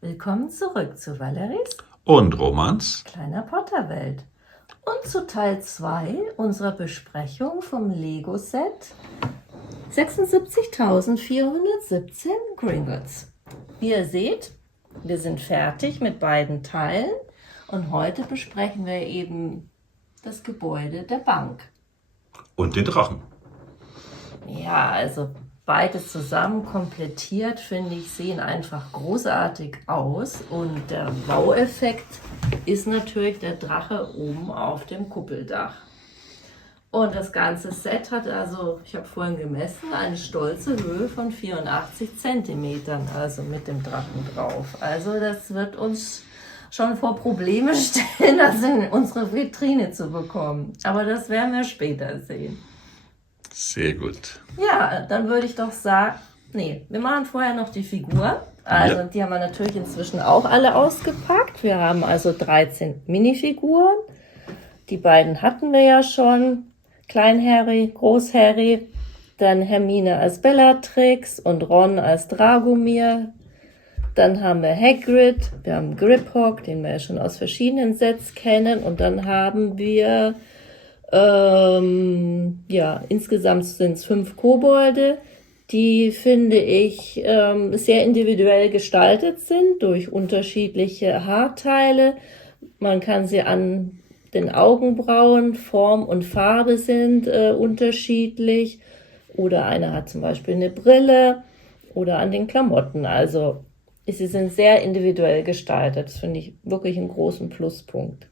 Willkommen zurück zu Valeries Und Romans. kleiner Potterwelt und zu Teil 2 unserer Besprechung vom Lego-Set 76.417 Gringotts. Wie ihr seht, wir sind fertig mit beiden Teilen und heute besprechen wir eben das Gebäude der Bank. Und den Drachen. Ja, also beides zusammen komplettiert, finde ich, sehen einfach großartig aus. Und der Wow-Effekt ist natürlich der Drache oben auf dem Kuppeldach. Und das ganze Set hat also, ich habe vorhin gemessen, eine stolze Höhe von 84 Zentimetern, also mit dem Drachen drauf. Also das wird uns schon vor Probleme stellen, das in unsere Vitrine zu bekommen. Aber das werden wir später sehen. Sehr gut. Ja, dann würde ich doch sagen, wir machen vorher noch die Figur. Also die haben wir natürlich inzwischen auch alle ausgepackt. Wir haben also 13 Minifiguren. Die beiden hatten wir ja schon. Klein Harry, Groß Harry, dann Hermine als Bellatrix und Ron als Dragomir. Dann haben wir Hagrid, wir haben Griphook, den wir ja schon aus verschiedenen Sets kennen. Und dann haben wir insgesamt sind es 5 Kobolde, die, finde ich, sehr individuell gestaltet sind durch unterschiedliche Haarteile. Man kann sie an den Augenbrauen, Form und Farbe sind unterschiedlich. Oder einer hat zum Beispiel eine Brille oder an den Klamotten. Also sie sind sehr individuell gestaltet. Das finde ich wirklich einen großen Pluspunkt.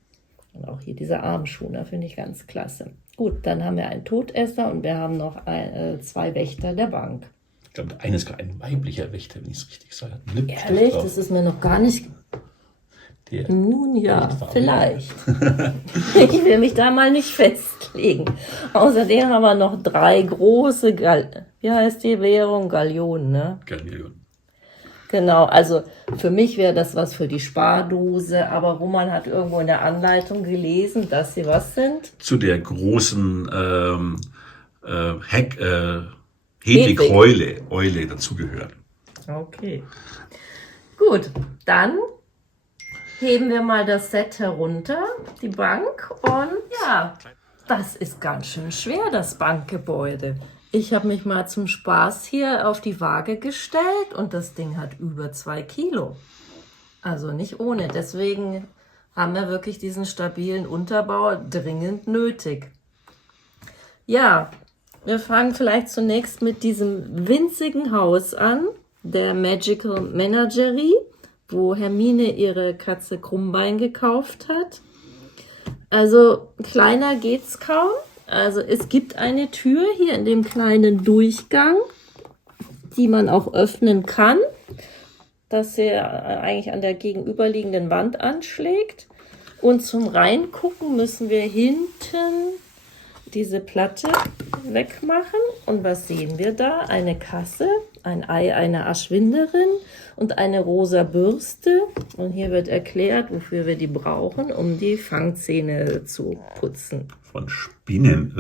Und auch hier diese Armschoner finde ich ganz klasse. Gut, dann haben wir einen Todesser und wir haben noch 2 Wächter der Bank. Ich glaube, der eine ist gar ein weiblicher Wächter, wenn ich es richtig sage. Ehrlich, das ist mir noch gar nicht... Nun ja, vielleicht. Ich will mich da mal nicht festlegen. Außerdem haben wir noch 3 große, wie heißt die Währung? Gallionen, ne? Gallionen. Genau, also für mich wäre das was für die Spardose, aber Roman hat irgendwo in der Anleitung gelesen, dass sie was sind? Zu der großen Hedwig-Eule dazugehören. Okay. Gut, dann heben wir mal das Set herunter, die Bank, und ja, das ist ganz schön schwer, das Bankgebäude. Ich habe mich mal zum Spaß hier auf die Waage gestellt und das Ding hat über 2 Kilo. Also nicht ohne. Deswegen haben wir wirklich diesen stabilen Unterbau dringend nötig. Ja, wir fangen vielleicht zunächst mit diesem winzigen Haus an, der Magical Menagerie, wo Hermine ihre Katze Krummbein gekauft hat. Also kleiner geht's kaum. Also es gibt eine Tür hier in dem kleinen Durchgang, die man auch öffnen kann, dass sie eigentlich an der gegenüberliegenden Wand anschlägt. Und zum Reingucken müssen wir hinten diese Platte wegmachen. Und was sehen wir da? Eine Kasse, ein Ei einer Aschwinderin und eine rosa Bürste. Und hier wird erklärt, wofür wir die brauchen, um die Fangzähne zu putzen. Von Spinnen.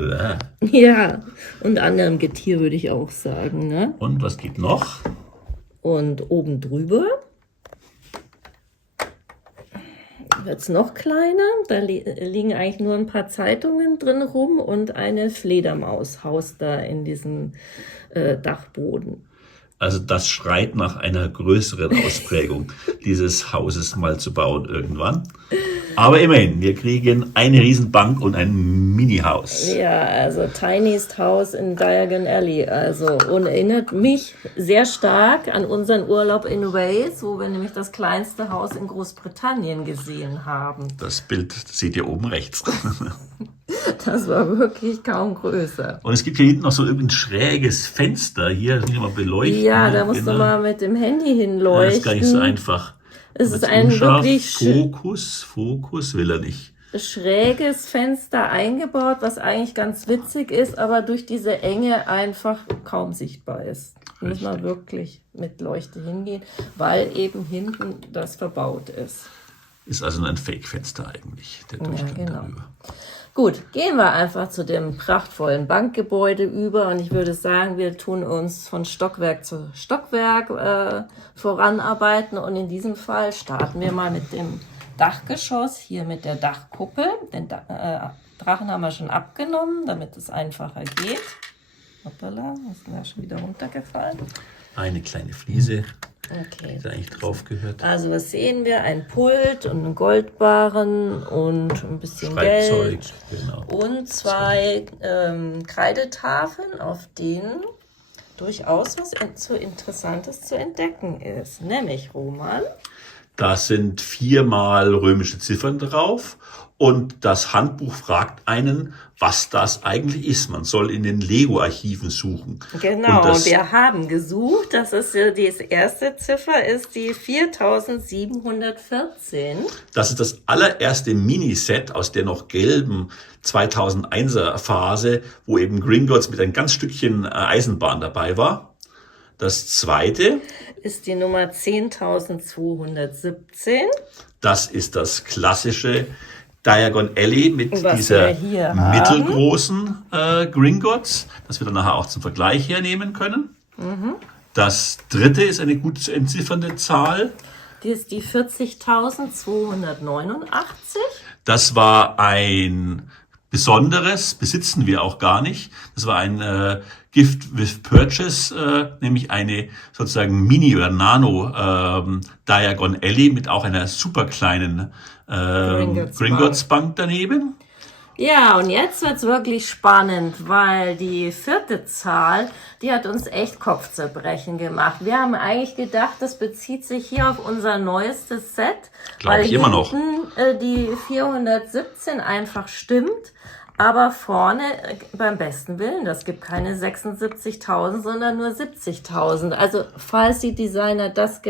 Ja, und anderem Getier würde ich auch sagen, ne? Und was geht noch? Und oben drüber wird es noch kleiner. Da liegen eigentlich nur ein paar Zeitungen drin rum und eine Fledermaus haust da in diesem Dachboden. Also das schreit nach einer größeren Ausprägung dieses Hauses mal zu bauen irgendwann. Aber immerhin, wir kriegen eine Riesenbank und ein Mini-Haus. Ja, also Tiniest House in Diagon Alley. Also und erinnert mich sehr stark an unseren Urlaub in Wales, wo wir nämlich das kleinste Haus in Großbritannien gesehen haben. Das Bild seht ihr oben rechts. Das war wirklich kaum größer. Und es gibt hier hinten noch so ein schräges Fenster. Hier, das muss ich mal beleuchten. Ja, da musst du mal mit dem Handy hinleuchten. Das ist gar nicht so einfach. Es ist ein wirklich Fokus will er nicht. Schräges Fenster eingebaut, was eigentlich ganz witzig ist, aber durch diese Enge einfach kaum sichtbar ist. Da muss man wirklich mit Leuchte hingehen, weil eben hinten das verbaut ist. Ist also nur ein Fake-Fenster eigentlich, der Durchgang genau. darüber. Gut, gehen wir einfach zu dem prachtvollen Bankgebäude über und ich würde sagen, wir tun uns von Stockwerk zu Stockwerk voranarbeiten und in diesem Fall starten wir mal mit dem Dachgeschoss, hier mit der Dachkuppel. Den Drachen haben wir schon abgenommen, damit es einfacher geht. Hoppala, ist mir schon wieder runtergefallen. Eine kleine Fliese, Okay. die da eigentlich drauf gehört. Also was sehen wir? Ein Pult und einen Goldbarren und ein bisschen Schreibzeug, Geld genau. und zwei Kreidetafeln, auf denen durchaus was so Interessantes zu entdecken ist. Nämlich, Roman, Da sind 4-mal römische Ziffern drauf und das Handbuch fragt einen, was das eigentlich ist. Man soll in den Lego-Archiven suchen. genau, Und das, wir haben gesucht, das ist ja die erste Ziffer, ist die 4714. das ist das allererste Miniset aus der noch gelben 2001er Phase, wo eben Gringotts mit ein ganz Stückchen Eisenbahn dabei war. Das zweite, Ist die Nummer 10.217. das ist das klassische Diagon Alley mit Was dieser wir hier haben. mittelgroßen Gringotts, das wir dann nachher auch zum Vergleich hernehmen können. Das dritte ist eine gut zu entziffernde Zahl. Die ist die 40.289. Das war ein besonderes, besitzen wir auch gar nicht. Das war ein Gift with Purchase, nämlich eine sozusagen Mini- oder Nano Diagon Alley mit auch einer super kleinen Gringotts Bank daneben. Ja, und jetzt wird's wirklich spannend, weil die vierte Zahl, die hat uns echt Kopfzerbrechen gemacht. Wir haben eigentlich gedacht, das bezieht sich hier auf unser neuestes Set, Glaub ich weil immer noch. hinten die 417 einfach stimmt. Aber vorne, beim besten Willen, das gibt keine 76.000, sondern nur 70.000. Also, falls die Designer das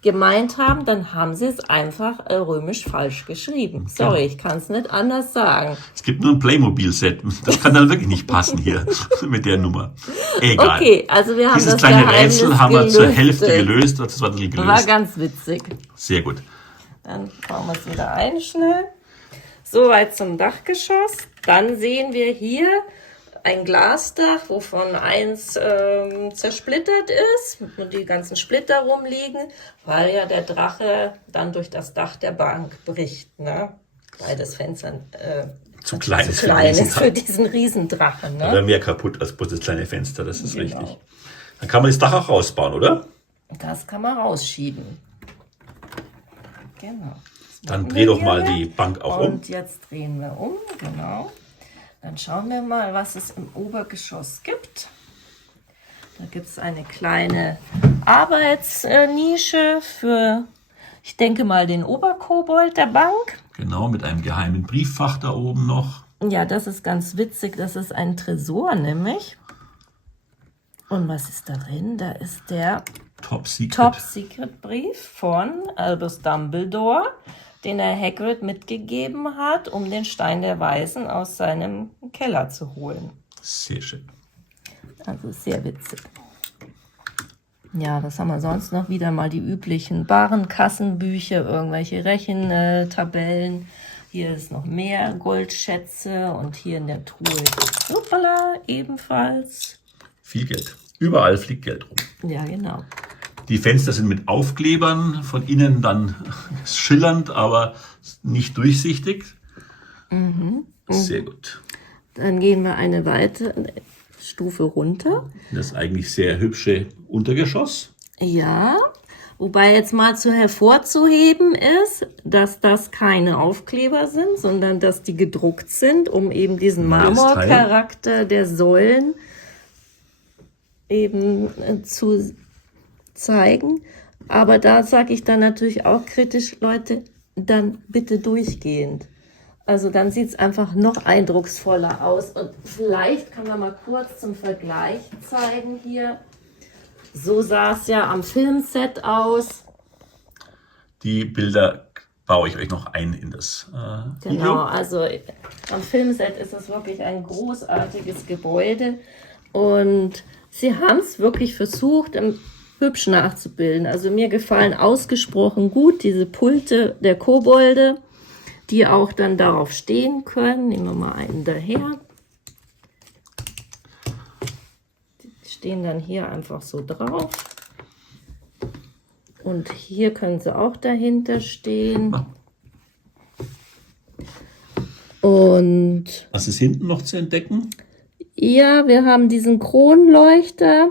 gemeint haben, dann haben sie es einfach römisch falsch geschrieben. Sorry, ich kann es nicht anders sagen. Es gibt nur ein Playmobil-Set. Das kann dann wirklich nicht passen hier mit der Nummer. Egal. Okay, also wir haben Dieses das kleine Geheimnis Rätsel haben wir zur gelüftet. Hälfte gelöst. Das war ein bisschen War gelöst. ganz witzig. Sehr gut. Dann bauen wir es wieder ein schnell. Soweit zum Dachgeschoss. Dann sehen wir hier ein Glasdach, wovon eins zersplittert ist und die ganzen Splitter rumliegen, weil ja der Drache dann durch das Dach der Bank bricht, ne? Weil das Fenster Zu klein ist für diesen Riesendrachen. Da Ne? wäre mehr kaputt als bloß das kleine Fenster. Das ist Genau. richtig. Dann kann man das Dach auch rausbauen, oder? Das kann man rausschieben. Genau. Dann dreh doch mal die Bank auch um. Und jetzt drehen wir um, genau. Dann schauen wir mal, was es im Obergeschoss gibt. Da gibt es eine kleine Arbeitsnische für, ich denke mal, den Oberkobold der Bank. Genau, mit einem geheimen Brieffach da oben noch. Ja, das ist ganz witzig. Das ist ein Tresor nämlich. Und was ist da drin? Da ist der Top Secret. Top-Secret-Brief von Albus Dumbledore, den er Hagrid mitgegeben hat, um den Stein der Weisen aus seinem Keller zu holen. Sehr schön. Also sehr witzig. Ja, was haben wir sonst noch? Wieder mal die üblichen Barenkassenbücher, irgendwelche Rechentabellen. Hier ist noch mehr Goldschätze und hier in der Truhe, hoppala, ebenfalls. Viel Geld. Überall fliegt Geld rum. Ja, genau. Die Fenster sind mit Aufklebern, von innen dann schillernd, aber nicht durchsichtig. Sehr gut. Dann gehen wir eine weitere Stufe runter. Das eigentlich sehr hübsche Untergeschoss. Ja, wobei jetzt mal zu hervorzuheben ist, dass das keine Aufkleber sind, sondern dass die gedruckt sind, um eben diesen Neues Teil. Marmorcharakter der Säulen eben zu zeigen. Aber da sage ich dann natürlich auch kritisch, Leute, dann bitte durchgehend. Also dann sieht es einfach noch eindrucksvoller aus. Und vielleicht kann man mal kurz zum Vergleich zeigen hier. So sah es ja am Filmset aus. Die Bilder baue ich euch noch ein in das Genau, Video. also am Filmset ist es wirklich ein großartiges Gebäude. Und sie haben es wirklich versucht, hübsch nachzubilden. Also mir gefallen ausgesprochen gut diese Pulte der Kobolde, die auch dann darauf stehen können. Nehmen wir mal einen daher. Die stehen dann hier einfach so drauf. Und hier können sie auch dahinter stehen. Und was ist hinten noch zu entdecken? ja, wir haben diesen Kronleuchter,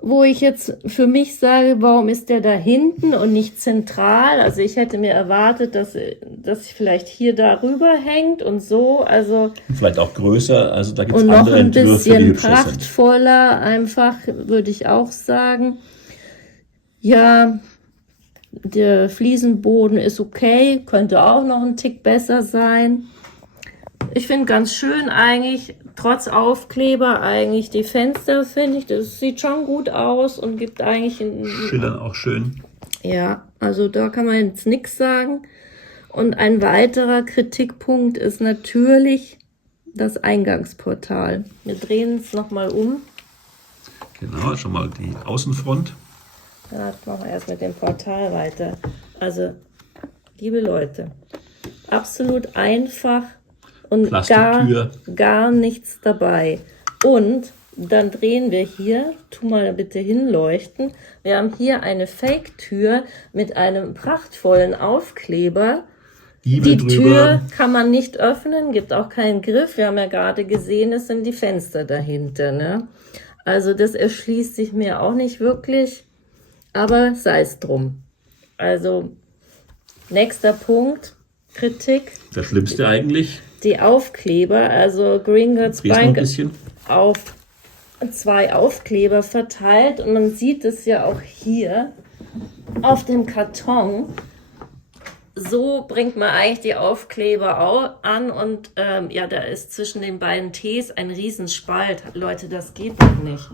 wo ich jetzt für mich sage, warum ist der da hinten und nicht zentral? Also ich hätte mir erwartet, dass ich vielleicht hier darüber hängt und so. Also vielleicht auch größer, also da gibt es und noch andere ein Entwürfe, die bisschen hübscher sind. prachtvoller, einfach würde ich auch sagen. Ja, der Fliesenboden ist okay, könnte auch noch ein Tick besser sein. Ich finde ganz schön eigentlich, trotz Aufkleber, eigentlich die Fenster, finde ich, das sieht schon gut aus und gibt eigentlich Schillern auch schön. ja, also da kann man jetzt nichts sagen. Und ein weiterer Kritikpunkt ist natürlich das Eingangsportal. Wir drehen es nochmal um. Genau, schon mal die Außenfront. Ja, machen wir erst mit dem Portal weiter. Also, liebe Leute, absolut einfach und Plastiktür. gar nichts dabei. Und dann drehen wir hier, tu mal bitte hinleuchten, wir haben hier eine Fake-Tür mit einem prachtvollen Aufkleber. Die Tür kann man nicht öffnen, gibt auch keinen Griff. Wir haben ja gerade gesehen, es sind die Fenster dahinter. Ne? Also das erschließt sich mir auch nicht wirklich. Aber sei es drum. Also, nächster Punkt, Kritik. Der schlimmste eigentlich. Die Aufkleber, also Gringotts Bank auf 2 Aufkleber verteilt. Und man sieht es ja auch hier auf dem Karton. So bringt man eigentlich die Aufkleber auch an. Und ja, da ist zwischen den beiden Ts ein Riesenspalt. Leute, das geht doch nicht.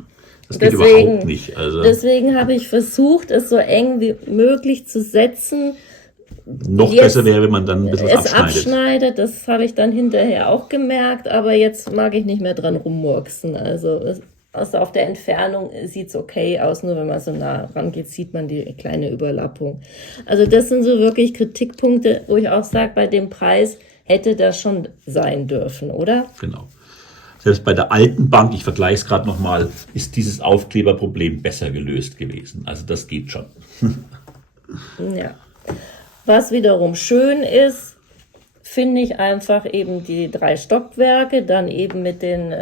Das geht überhaupt nicht. Also deswegen habe ich versucht, es so eng wie möglich zu setzen. Noch besser wäre, wenn man dann ein bisschen abschneidet. Das habe ich dann hinterher auch gemerkt, aber jetzt mag ich nicht mehr dran rummurksen. Also auf der Entfernung sieht es okay aus, nur wenn man so nah rangeht, sieht man die kleine Überlappung. Also das sind so wirklich Kritikpunkte, wo ich auch sage, bei dem Preis hätte das schon sein dürfen, oder? Genau. Selbst bei der alten Bank, ich vergleiche es gerade nochmal, ist dieses Aufkleberproblem besser gelöst gewesen. Also das geht schon. Ja. Was wiederum schön ist, finde ich einfach eben die 3 Stockwerke, dann eben mit den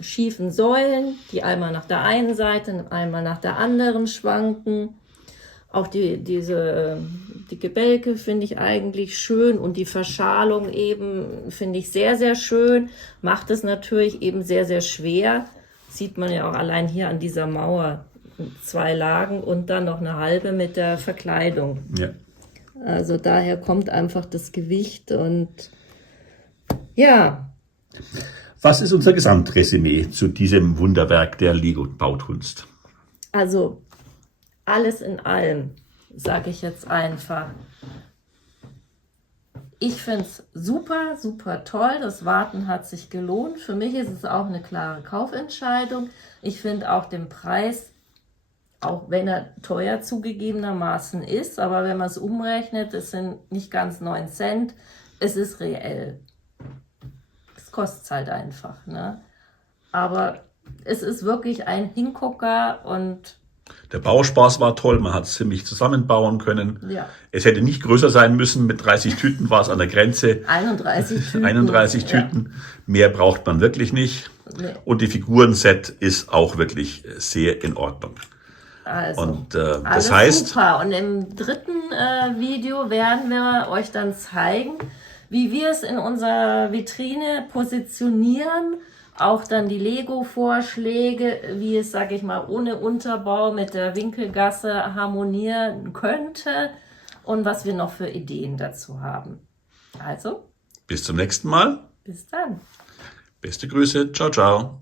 schiefen Säulen, die einmal nach der einen Seite, einmal nach der anderen schwanken. Auch die Gebälke finde ich eigentlich schön und die Verschalung eben finde ich sehr, sehr schön. Macht es natürlich eben sehr, sehr schwer. Sieht man ja auch allein hier an dieser Mauer. 2 Lagen und dann noch eine halbe mit der Verkleidung. Ja. Also daher kommt einfach das Gewicht und ja. Was ist unser Gesamtresümee zu diesem Wunderwerk der Lego-Baukunst? Also alles in allem, sage ich jetzt einfach. Ich finde es super, super toll. Das Warten hat sich gelohnt. Für mich ist es auch eine klare Kaufentscheidung. Ich finde auch den Preis, auch wenn er teuer zugegebenermaßen ist, aber wenn man es umrechnet, es sind nicht ganz 9 Cent, es ist reell. Es kostet halt einfach. Ne? Aber es ist wirklich ein Hingucker und der Bauspaß war toll, man hat es ziemlich zusammenbauen können. ja. Es hätte nicht größer sein müssen, mit 30 Tüten war es an der Grenze. 31 Tüten. 31 Tüten, ja. Mehr braucht man wirklich nicht. Nee. Und die Figurenset ist auch wirklich sehr in Ordnung. Also, und das heißt, super. Und im dritten Video werden wir euch dann zeigen, wie wir es in unserer Vitrine positionieren. Auch dann die Lego-Vorschläge, wie es, sage ich mal, ohne Unterbau mit der Winkelgasse harmonieren könnte und was wir noch für Ideen dazu haben. Also, bis zum nächsten Mal. Bis dann. Beste Grüße. Ciao, ciao.